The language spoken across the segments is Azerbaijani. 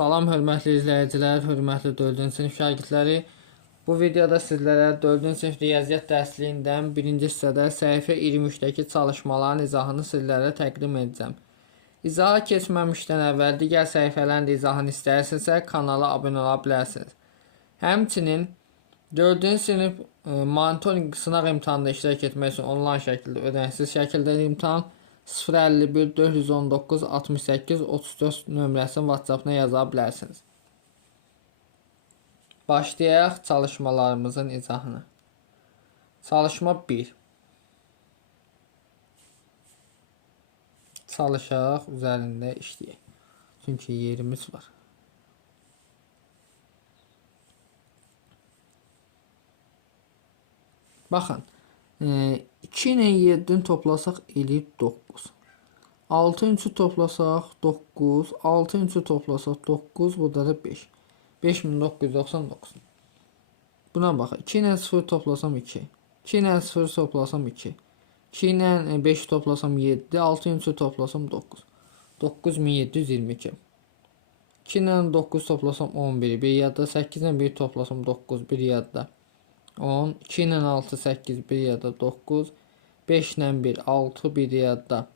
Salam hörmətli izləyicilər, hörmətli 4-cü sinif şagirdləri. Bu videoda sizlərə 4-cü sinif riyaziyyat dərsliyindən 1-ci hissədə səhifə 23-dəki çalışmaların izahını sizlərə təqdim edəcəm. İzaha keçməmişdən əvvəl digər səhifələrin də izahını istəyirsinizsə kanala abunə ola bilərsiniz. Həmçinin 4-cü sinif monitorinq sınaq imtahanında iştirak etmək üçün onlayn şəkildə ödənişsiz şəkildə imtahan 051 419 68 34 nömrəsini WhatsApp-na yaza bilərsiniz. Başlayaq çalışmalarımızın izahını. Çalışma 1. Çalışaq, üzərində işləyək. Çünki yerimiz var. Baxın, 2 ilə 7-ni toplasaq eləyir 9. 6-nı 3-ü toplasaq 9. 6-nı 3-ü toplasaq 9. Burada da 5. 5999. Buna baxın. 2 ilə 0 toplasam 2. 2 ilə 0 toplasam 2. 2 ilə 5 toplasam 7. 6-nı 3-ü toplasam 9. 9722. 2 ilə 9 toplasam 11. Bir yadda. 8 ilə 1 toplasam 9. Bir yadda. 10. 2 ilə 6 8. Bir yadda 9. 5 ilə 1 6. Bir yadda.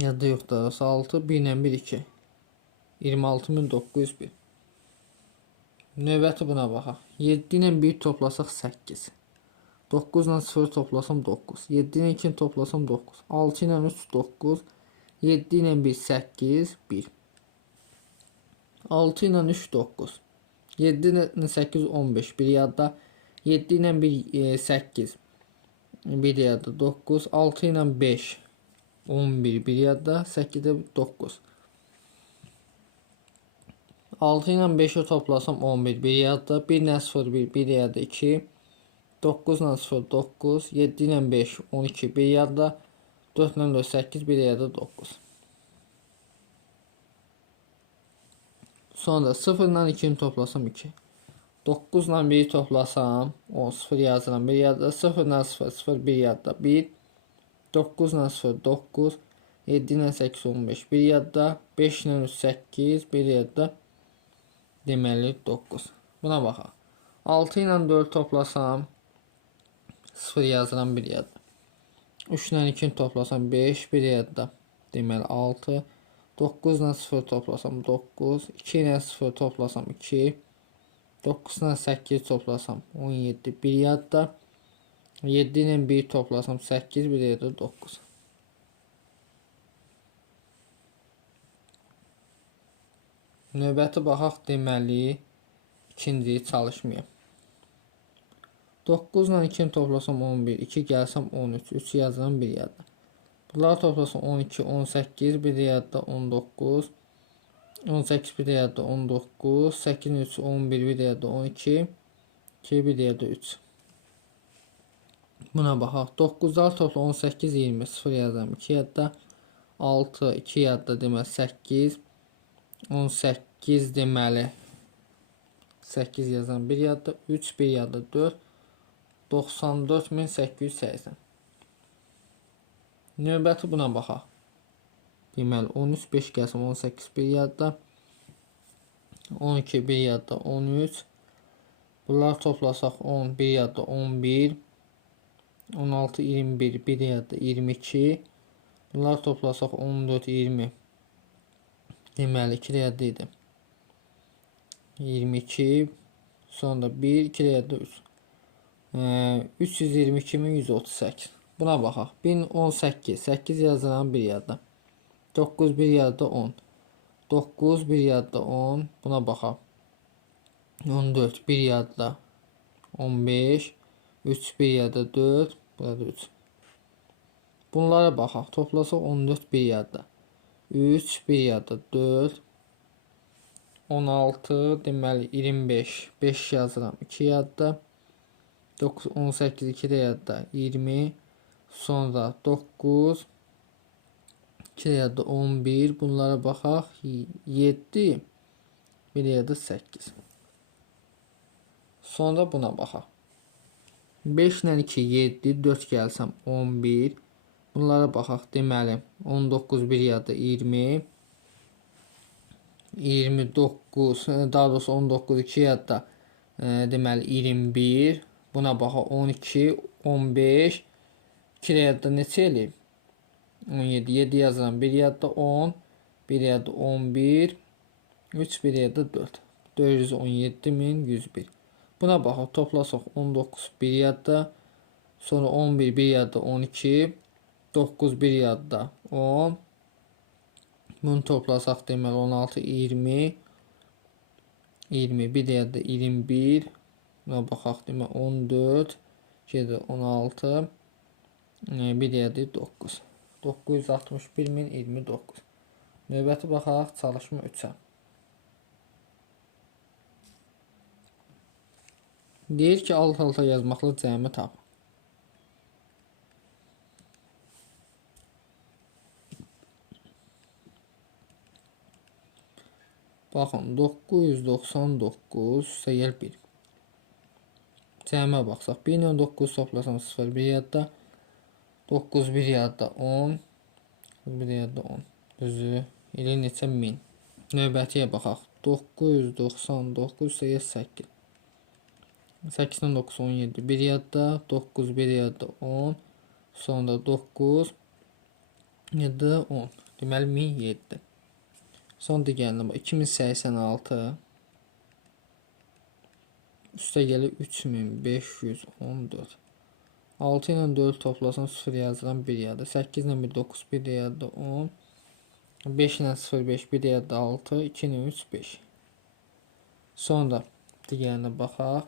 Yadda yoxdur. 6. 1 ilə 1 2. 26901. Növbəti buna baxaq. 7 ilə 1 toplasaq 8. 9 ilə 0 toplasam 9. 7 ilə 2 toplasam 9. 6 ilə 3 9. 7 ilə 1 8 1. 6 ilə 3 9. 7 ilə 8 15. Bir yadda. 7 ilə 1 8. Bir yadda 9. 6 ilə 5 11. Bir yadda. 8 də 9. 6 ilə 5'i toplasam 11. Bir yadda. 1 ilə 0 1. Bir yadda 2. 9 ilə 0 9. 7 ilə 5 12. Bir yadda. 4 ilə 4 8. Bir yadda 9. Sonra 0 ilə 2'ni toplasam 2. 9 ilə 1'i toplasam 10 0 yazıram. Bir yadda 0 ilə 0 0 bir yadda 1. 9 ilə 0 9. 7 ilə 8 15. Bir yadda 5 ilə 3 8. Bir yadda deməli 9. Buna baxaq. 6 ilə 4 toplasam 0 yazıram bir yadda. 3 ilə 2'ni toplasam 5 bir yadda. Deməli 6. 9 ilə 0 toplasam 9. 2 ilə 0 toplasam 2. 9 ilə 8 toplasam 17 bir yadda. 7 ilə 1 toplasam 8 bir yadda 9. Növbəti baxaq deməli ikinci çalışmaya. 9 ilə 2'ni toplasam 11. 2 gəlsəm 13. 3 yazıram bir yadda. Bunları toplasam 12 18 bir yadda 19. 18 bir yadda 19. 8 3 11 bir yadda 12. 2 bir yadda 3. Buna baxaq. 9'lar topla 18 20 0 yazıram 2 yadda. 6 2 yadda deməli 8. 18 deməli 8 yazan bir yadda 3 bir yadda 4 94880. Növbəti buna baxaq. Deməli 13 5 gəlsəm 18 bir yadda 12 bir yadda 13. Bunlar toplasaq 10 bir yadda 11 16 21 bir yadda 22. Bunlar toplasaq 14 20. Deməli 2 yadda idi. 22 sonra 1 2 yadda 3. 322.138. Buna baxaq. 1018 8 yazılan bir yadda. 9 bir yadda 10. 9 bir yadda 10. Buna baxaq. 14 bir yadda 15. 3 bir yadda 4. Burada 3. Bunlara baxaq. Toplasaq 14 bir yadda. 3 bir yadda 4. 16 deməli 25 5 yazıram 2 yadda. 9 18 2 də yadda 20. Sonra 9 2 yadda 11. Bunlara baxaq. 7 bir yadda 8. Sonra buna baxaq. 5 ilə 2 7 4 gəlsəm 11. Bunlara baxaq. Deməli 19 bir yadda 20. 29, daha doğrusu 19 2 yadda deməli 21. Buna baxaq 12, 15. 2 yadda neçə eləyib? 17, 7 yazıram. 1 yadda 10, 1 yadda 11, 3 1 yadda 4. 417.101. Buna baxaq, toplasaq 19 1 yadda, sonra 11 1 yadda 12, 9 1 yadda 10. Bunu toplasaq deməli 16 20, 20 1 yadda 21. Buna baxaq deməli 14, 2 16, 1 yadda 9. 961.029. Növbəti baxaq çalışma 3-ə. Deyir ki, alt-alta yazmaqla cəmi tap. Baxın, 999 sayıl 1. Cəmə baxsaq, 1 ilə 9 toplasam 0, 1 yadda, 9 1 yadda 10, 1 yadda 10. Düzü, ilə neçə 1000. Növbətiyə baxaq, 999 sayıl 8. 8 ilə 9 17, 1 yadda, 9 1 yadda 10, sonra 9 7 10. Deməli 1007. Son digərinə bax, 2086 üstə gəlir 3514. 6 ilə 4 toplasam 0 yazıram 1 yadda, 8 ilə 1 9 1 yadda 10, 5 ilə 0 5 1 yadda 6, 2 ilə 3 5. Sonra digərinə baxaq.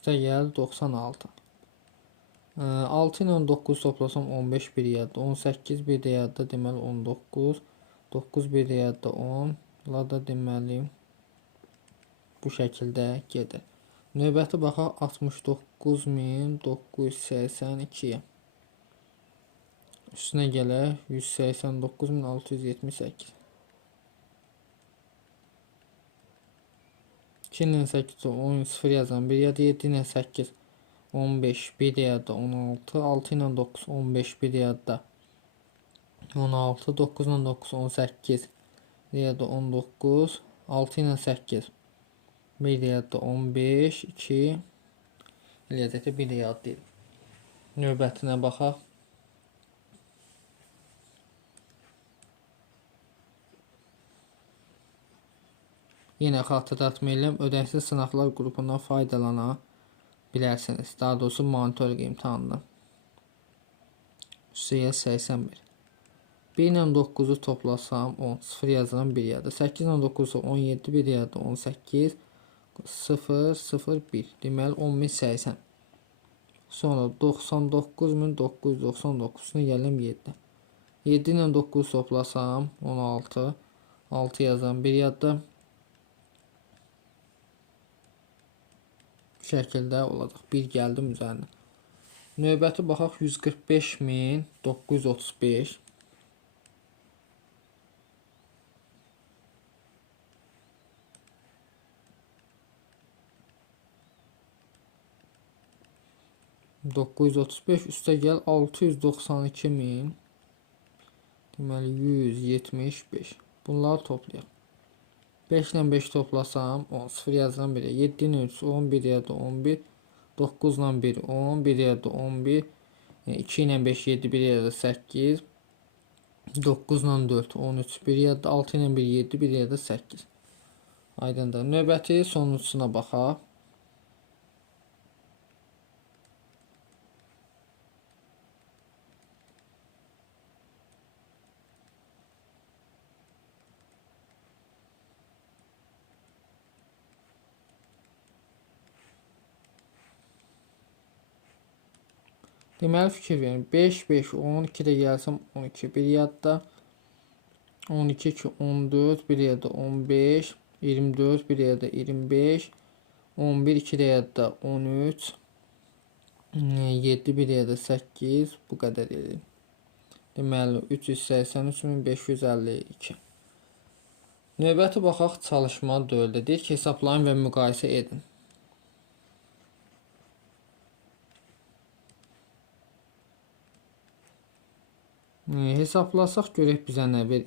Üstə gəldi 96. 6 ilə 9 toplasam 15 1 yadda, 18 1 yadda deməli 19, 9 1 yadda 10, la da deməli bu şəkildə gedir. Növbəti baxaq 69982-yə. Üstünə gələr 189.678. 2 ilə 8 10 0 yazan 1 yadda, 7 ilə 8 15 1 yadda 16, 6 ilə 9 15 1 yadda 16, 9 ilə 9 18 1 yadda 19, 6 ilə 8 1 yadda 15, 2 eləyəcəkdə 1 yadda deyil. Növbətinə baxaq. Yenə xatırlatmayalım, ödəksiz sınaqlar qrupundan faydalana bilərsiniz. Daha doğrusu monitoring imtahanından. Üstəyə 81. 1 ilə 9-u toplasam 10, 0 yazıram 1 yadda. 8 ilə 9 17, 1 yadda 18, 0 0 1. Deməli 10.080. Sonra 99.999-unu gələm 7. 7 ilə 9 toplasam 16, 6 yazıram 1 yadda. Şəkildə olacaq. 1 gəldim üzərinə. Növbəti baxaq 145.935. Üstə gəl 692.000. Deməli 175. Bunları toplayaq. 5 ilə 5 toplasam 10, 0 yazıram 1, 7 ilə 3 10, 1 yadda 11, 9 ilə 1 10, 1 yadda 11, 2 ilə 5 7, 1 yadda 8, 9 ilə 4 13, 1 yadda 6 ilə 1 7, 1 yadda 8. Aydındır. Növbəti sonuncusuna baxaq. Deməli fikir verin. 5 5 10 2 də gəlsəm 12 1 yadda, 12 2 14 1 yadda 15, 24 1 yadda 25, 11 2 də yadda 13, 7 1 yadda 8, bu qədər edir. Deməli 383.552. Növbəti baxaq çalışma 4-də. Deyir ki, hesablayın və müqayisə edin. Hesablasaq görək bizə nə verir.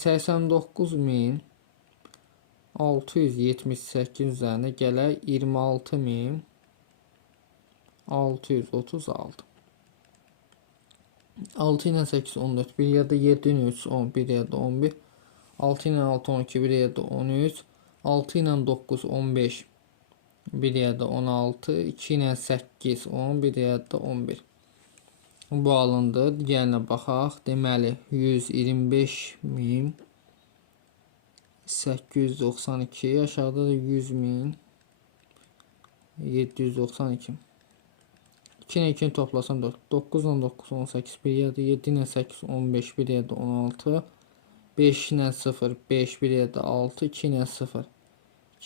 89.678 üzərinə gələr 26.636. 6 ilə 8 14, bir yerdə 7 ilə 3 10, bir yerdə 11, 6 ilə 6 12, bir yerdə 13, 6 ilə 9 15, bir yerdə 16, 2 ilə 8 10, bir yerdə 11. Bu alındı. Digərinə baxaq. Deməli 125.892, aşağıda da 100.792. 2 ilə 2-ni toplasam 4, 9 ilə 9 18, bir yerdə 7 ilə 8 15, bir yerdə 16, 5 ilə 0 5, bir yerdə 6, 2 ilə 0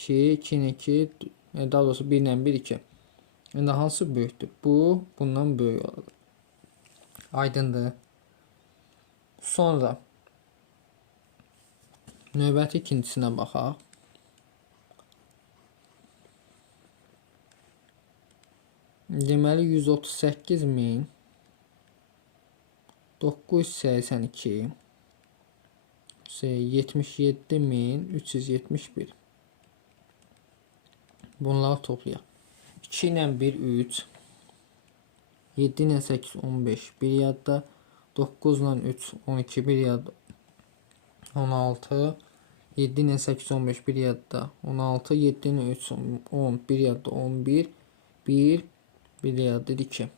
2, 2 ilə 2, daha doğrusu 1 ilə 1 2. İndi hansı böyükdür? Bu bundan böyük olur. Aydındır. Sonra növbəti ikincisinə baxaq. Deməli 138.982 77.371. Bunları toplayaq. 2 ilə 1 3, 7 ilə 8 15, bir yadda 9 ilə 3 12, bir yadda 16, 7 ilə 8 15, bir yadda 16, 7 ilə 3 10, bir yadda 11, 1, bir yadda 2.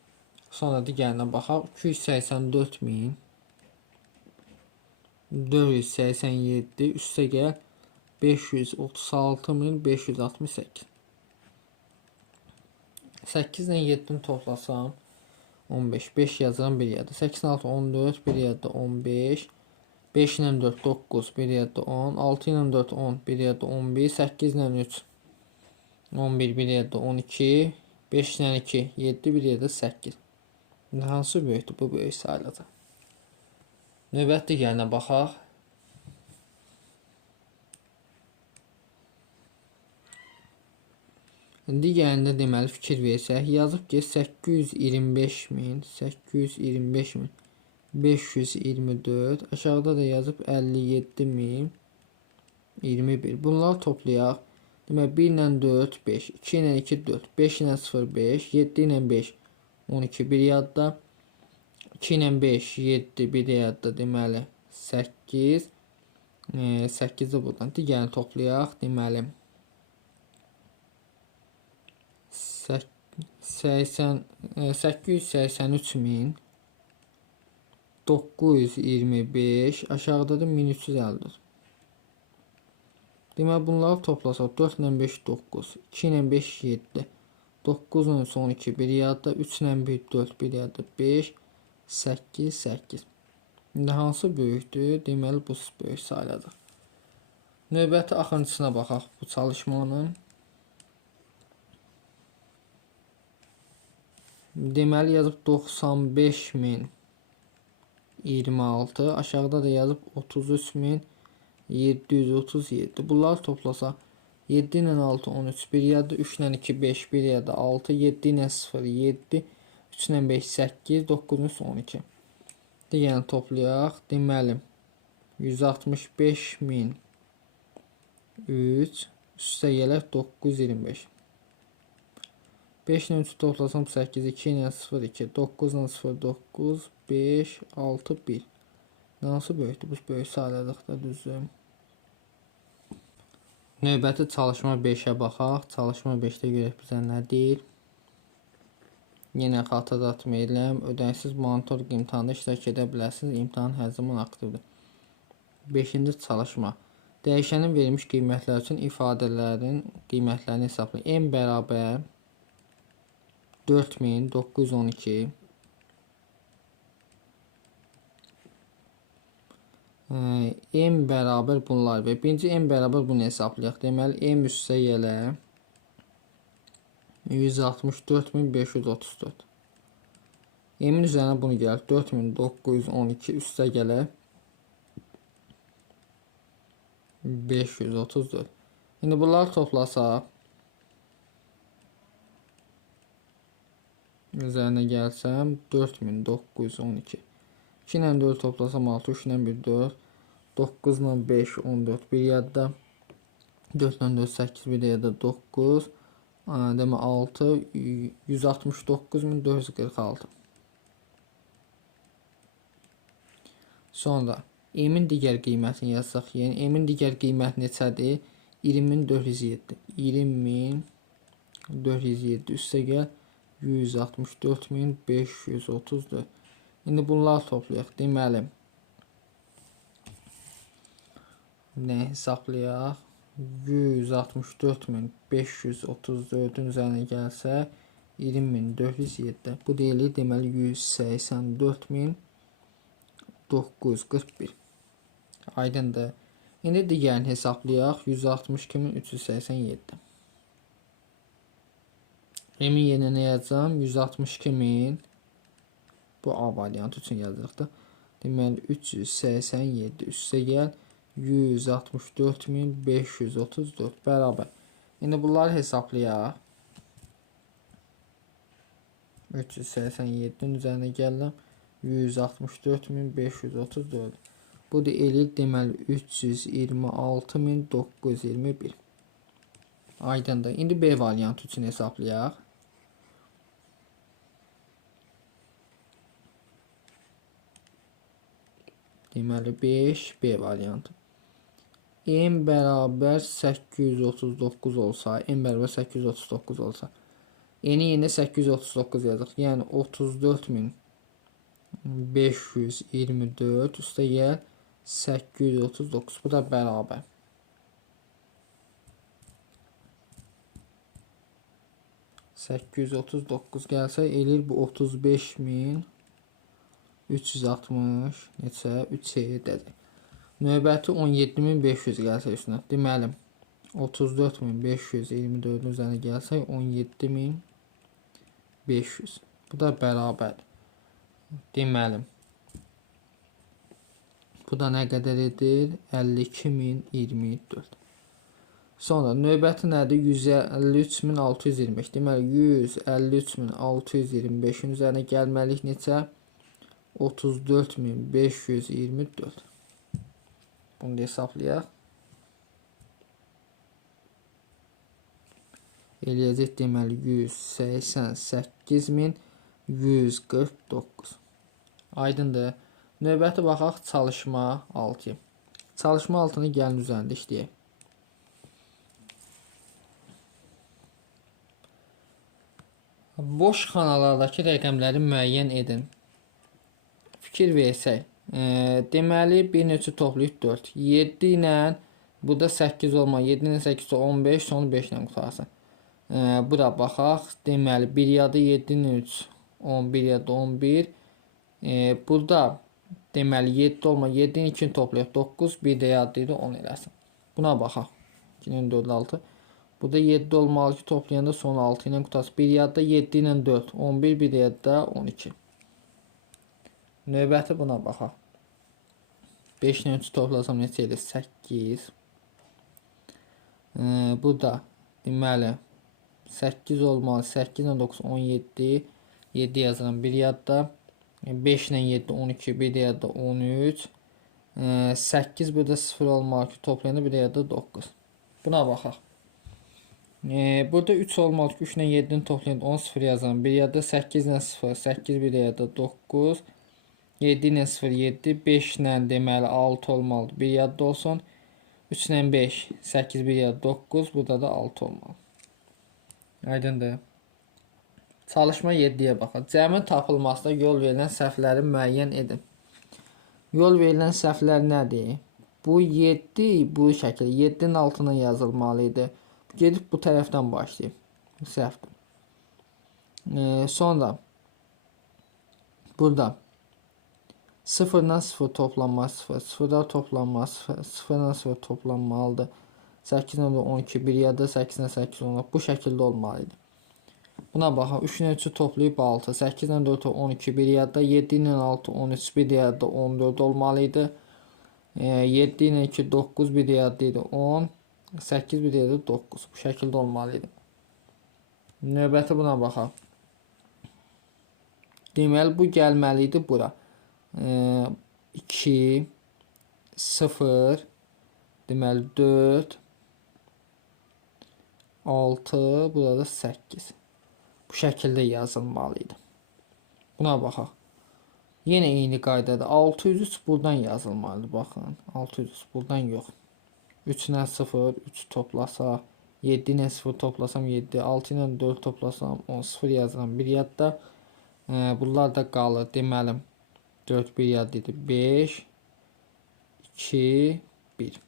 Sonra digərinə baxaq. 284.487 üstə gəl 536.568. 8 ilə 7-ni toplasam 15, 5 yazıram bir yerdə. 8 6 14, bir yerdə 15, 5 ilə 4 9, bir yerdə 10, 6 ilə 4 10, bir yerdə 11, 8 ilə 3 11, bir yerdə 12, 5 ilə 2 7, bir yerdə 8. Hansı böyükdür? Bu böyük sayılacaq. Növbəti digərinə baxaq. Digərində deməli fikir versək, yazıb ki 825.524, aşağıda da yazıb 57.021. Bunları toplayaq. Deməli 1 ilə 4 5, 2 ilə 2 4, 5 ilə 0 5, 7 ilə 5 12, bir yadda 2 ilə 5 7, bir yadda deməli 8, 8-i buradan digərini toplayaq. Deməli 883.925, aşağıda da 1354. Deməli bunları toplasaq 4 ilə 5 9, 2 ilə 5 7, 9 ilə 3 12, bir yadda 3 ilə 1 4, bir yadda 5 8 8. İndi hansı böyükdür? Deməli bu böyük sayılacaq. Növbəti axırıncısına baxaq bu çalışmanın. Deməli yazıb 95.026, aşağıda da yazıb 33.737. Bunları toplasaq 7 ilə 6 13, bir yadda 3 ilə 2 5, bir yadda 6, 7 ilə 0 7, 3 ilə 5 8, 9 ilə 12. Digərini toplayaq. Deməli 165.003 üstə gələk 925. 5 ilə 3 toplasam 8, 2 ilə 0 2, 9 ilə 0 9, 5 6 1. Hansı böyükdür? Bu böyük sayılacaqdır, düzdür. Növbəti çalışma 5-ə baxaq. Çalışma 5-də görək bizə nə deyir. Yenə xatırlatma edirəm. Ödənişsiz monitorinq imtahanda iştirak edə bilərsiniz. İmtahan hər zaman aktivdir. 5-ci çalışma. Dəyişənin verilmiş qiymətlər üçün ifadələrin qiymətlərini hesablayın. M bərabər 4912, M bərabər bunlar və birinci M bərabər bunu hesablayaq. Deməli M üstə gələ 164.534. M-in üzərinə bunu gəlir 4912 üstə gələ 534. İndi bunları toplasaq, üzərinə gəlsəm 4912. 2 ilə 4 toplasam 6, 3 ilə 1 4, 9 ilə 5 14 bir yadda, 4 ilə 4 8 bir yadda 9, demə 6 169446. Sonra M-in digər qiymətini yazsaq, yəni M-in digər qiyməti neçədir? 20407. 20407 üstə gəl 164534. İndi bunları toplayaq. Deməli, nə hesablayaq? 164534-ün üzərinə gəlsə 20407. Bu deyilir, deməli 184941. Aydındır. İndi digərini hesablayaq. 162387. M-in yerinə nə yazacağım? 162000. Bu A variantı üçün yazırıq da. Deməli 387 üstə gəl 164534 bərabər. İndi bunları hesablayaq. 387-nin üzərinə gəlirəm. 164534. Bu da eləyir, deməli 326921. Aydındır. İndi B variantı üçün hesablayaq. Deməli 5 B variantı. M bərabər 839 olsa, M bərabər 839 olsa, N-i yenə 839 yazıq. Yəni 34524 üstə gəl 839. Bu da bərabər. $839 gəlsə eləyir, bu 35360 neçə? 3 edəcək. Növbəti 17500 gəlsə üstünə. Deməli 34524-ün üzərinə gəlsək 17500. Bu da bərabər. Deməli bu da nə qədər edir? 52024. Sonra növbəti nədir? 153625. Deməli 153625-in üzərinə gəlməliyik neçə? 34524. Bunu da hesablayaq. Eləyəcək, deməli 188149. Aydındır. Növbəti baxaq çalışma 6. Çalışma 6-nı gəlin üzərində işləyək. Boş xanalardakı rəqəmləri müəyyən edin. Fikir versək. Deməli, bir neçə toplayıb 4. 7 ilə, bu da 8 olma. 7 ilə 8 15, sonu 5 ilə qutarsın. Bura baxaq. Deməli, 1 yadı 7 ilə 3, 11 yadı 11. Burada deməli 7 olma. 7 ilə 2 toplayıb 9, bir də yadı idi 10 eləsin. Buna baxaq. 2 ilə 4 6. Bu da 7 olmalı ki, toplayanda sonu 6 ilə qutarsın. Bir yadda 7 ilə 4, 11, bir yadda 12. Növbəti buna baxaq. 5 ilə 3 toplasam neçə edir? 8. Bu da deməli 8 olmalı. 8 ilə 9 17. 7 yazıram bir yadda. 5 ilə 7 12, bir yadda 13. 8 burada 0 olmalı ki, toplayanda bir yadda 9. Buna baxaq. Burada 3 olmalı ki, 3 ilə 7-ni toplayanda 10 0 yazıram. Bir yadda 8 ilə 0, 8 bir yadda 9. 7 ilə 0 7, 5 ilə deməli 6 olmalıdır. Bir yadda olsun. 3 ilə 5, 8 bir yadda 9, burada da 6 olmalı. Aydındır. Çalışma 7-yə baxaq. Cəmin tapılmasında yol verilən səhvləri müəyyən edin. Yol verilən səhvlər nədir? Bu 7 bu şəkildə 7-nin altına yazılmalı idi. Gedib bu tərəfdən başlayıb. Səhvdir. Sonra burada 0-dan 0 toplanma 0, 0-dan toplanma 0, 0-dan 0 toplanmalıdır. 8-dən 12, bir yadda 8-dən 8 olmaq. Bu şəkildə olmalıydı. Buna baxaq. 3 ilə 3-ü toplayıb 6, 8-dən 4 12, bir yadda 7 ilə 6 13, bir yadda 14 olmalıydı. 7 ilə 2 9 bir yadda idi 10. 8 bir yadda 9. Bu şəkildə olmalıydı. Növbəti buna baxaq. Deməli bu gəlməli idi bura. 2 0 deməli 4 6 burada 8. Bu şəkildə yazılmalıydı. Buna baxaq. Yenə eyni qaydada 603 buradan yazılmalıdır. Baxın 603 buradan yox. 3 ilə 0 3 toplasaq 7 ilə 0 toplasam 7 6 ilə 4 toplasam 10 0 yazıram bir yadda. Bunlar da qalır. Deməli 4 bir yad idi 5 2 1.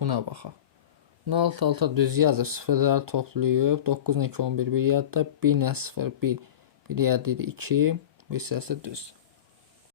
Buna baxaq. 6 düz yazır. Sıfırları toplayıb 9 ilə 2 11 bir yadda 1 ilə 0 1 bir yad idi 2 bu hissəsi düz.